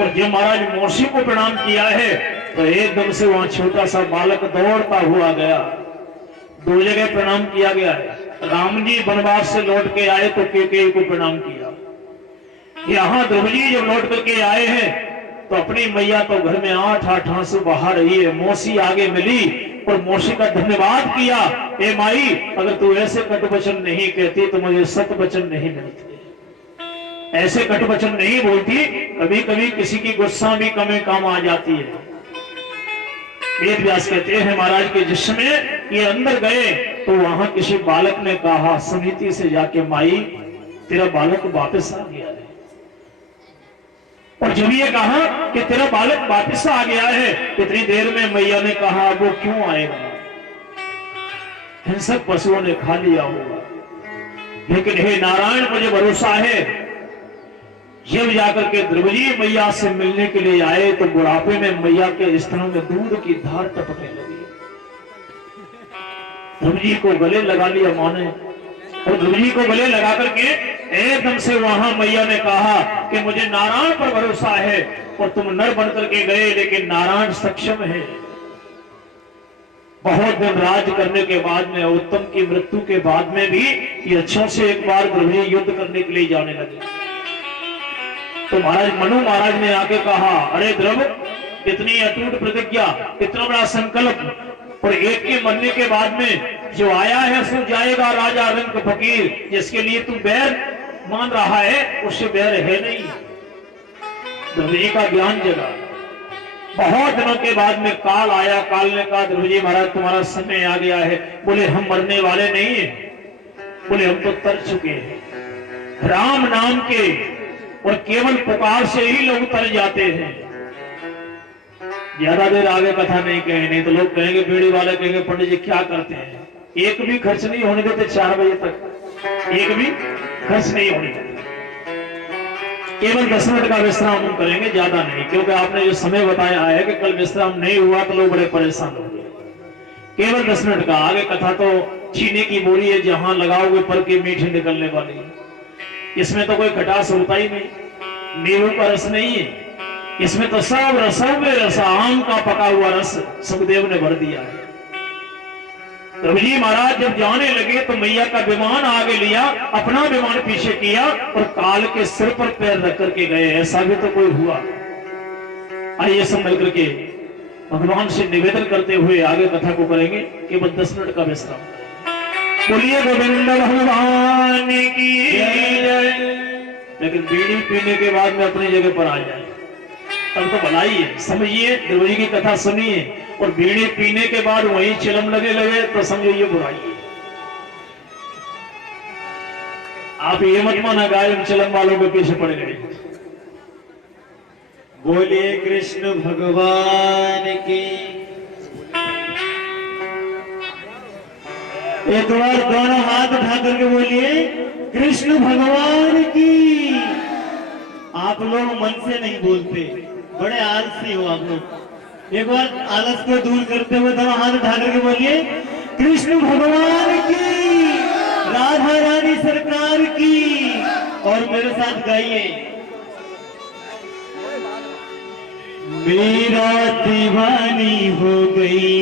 और जब महाराज मौसी को प्रणाम किया है तो एकदम से वहां छोटा सा बालक दौड़ता हुआ गया। 2 जगह प्रणाम किया गया है। राम जी वनवास से लौट के आए तो कैकेयी को प्रणाम किया। यहाँ ध्रुव जी जब लौट करके आए हैं तो अपनी मैया तो घर में 8 आंसू बहा रही है। मौसी आगे मिली और मौसी का धन्यवाद किया। ए माई, अगर तू ऐसे कटुवचन नहीं कहती तो मुझे सत वचन नहीं मिलते, ऐसे कटुवचन नहीं बोलती। कभी कभी किसी की गुस्सा भी कमे काम आ जाती है। वेद व्यास कहते हैं महाराज के जिसमें ये अंदर गए तो वहां किसी बालक ने कहा समिति से जाके, माई तेरा बालक वापस आ गया है। और जब ये कहा कि तेरा बालक वापस आ गया है, इतनी देर में मैया ने कहा वो क्यों आएगा, हिंसक पशुओं ने खा लिया होगा। लेकिन हे नारायण, मुझे भरोसा है। जब जाकर के ध्रुव जी मैया से मिलने के लिए आए तो बुढ़ापे में मैया के स्तनों में दूध की धार टपकने लगी। ध्रुव जी को गले लगा लिया माँ ने, और ध्रुव जी को गले लगा करके एकदम से वहां मैया ने कहा कि मुझे नारायण पर भरोसा है और तुम नर बन करके गए, लेकिन नारायण सक्षम है। बहुत दिन राज करने के बाद में, उत्तम की मृत्यु के बाद में भी ये अच्छों से एक बार ध्रुव जी युद्ध करने के लिए जाने लगे। तो महाराज मनु महाराज ने आके कहा, अरे ध्रुव, इतनी अटूट प्रतिज्ञा, इतना बड़ा संकल्प, और एक के मरने के बाद में जो आया है सो जाएगा राजा रंग फकीर, जिसके लिए तू बैर मान रहा है उससे बैर है नहीं। ध्रुव जी का ज्ञान जगा। बहुत दिनों के बाद में काल आया। काल ने कहा, ध्रुव जी महाराज तुम्हारा समय आ गया है। बोले हम मरने वाले नहीं है, बोले हम तो तर चुके हैं। राम नाम के और केवल पुकार से ही लोग तर जाते हैं। ज्यादा देर आगे कथा नहीं कहेंगे, नहीं तो लोग कहेंगे, बेड़ी वाले कहेंगे पंडित जी क्या करते हैं, एक भी खर्च नहीं होने देते 4 बजे तक, एक भी खर्च नहीं होने देते। केवल 10 मिनट का विश्राम हम करेंगे, ज्यादा नहीं, क्योंकि आपने जो समय बताया है कि कल विश्राम नहीं हुआ तो लोग बड़े परेशान होंगे। केवल 10 मिनट का। आगे कथा तो चीनी की बोरी है, जहां लगाओगे पर की मीठी निकलने वाली है। इसमें तो कोई खटास होता ही नहीं, नींबू का रस नहीं है, इसमें तो सब रसों में रस, आम का पका हुआ रस सुखदेव ने भर दिया है। ध्रुव जी महाराज जब जाने लगे तो मैया का विमान आगे लिया, अपना विमान पीछे किया और काल के सिर पर पैर रख करके गए। ऐसा भी तो कोई हुआ? आइए सब मिलकर के भगवान से निवेदन करते हुए आगे कथा को करेंगे। केवल 10 मिनट का विश्राम। बोलिए गोविंद भगवान की जय। लेकिन बीड़ी पीने के बाद में अपनी जगह पर आ जाए तब तो भलाई है। समझिए, ध्रुव जी की कथा सुनिए, और बीड़ी पीने के बाद वहीं चिलम लगे तो समझो ये बुराई है। आप ये मत माना गाय चिलम वालों के पीछे पड़ गए। बोलिए कृष्ण भगवान की। एक बार दोनों हाथ उठा करके बोलिए कृष्ण भगवान की। आप लोग मन से नहीं बोलते, बड़े आलसी हो आप लोग। एक बार आलस को दूर करते हुए दोनों हाथ उठा करके बोलिए कृष्ण भगवान की, राधा रानी सरकार की। और मेरे साथ गाइए, मेरा दीवानी हो गई